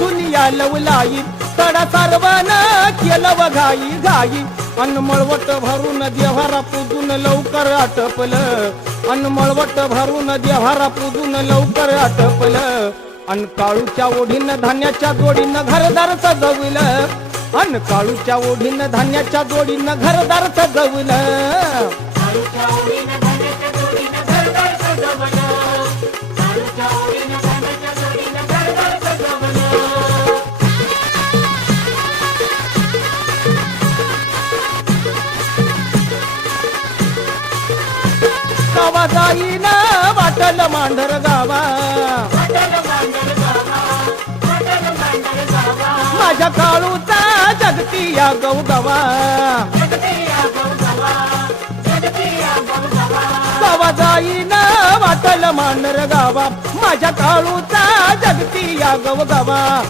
गाठून या लवलाई तडा सर्वांना केलं व घाई घाई अन मळवट भरून देव्हारा पूजून लवकर आटपलं अन मळवट भरून देव्हारा पूजून लवकर आटपलं अन काळूच्या ओढीनं धान्याच्या जोडीनं घरदार सजवलं अन काळूच्या ओढीनं धान्याच्या जोडीनं घरदार सजवलं गावा जाईना वाटल मांढर गावा माझ्या काळूचा जगती या गवगवा गावा जाईना वाटल मांढर गावा माझ्या काळूचा जगती या गवगवा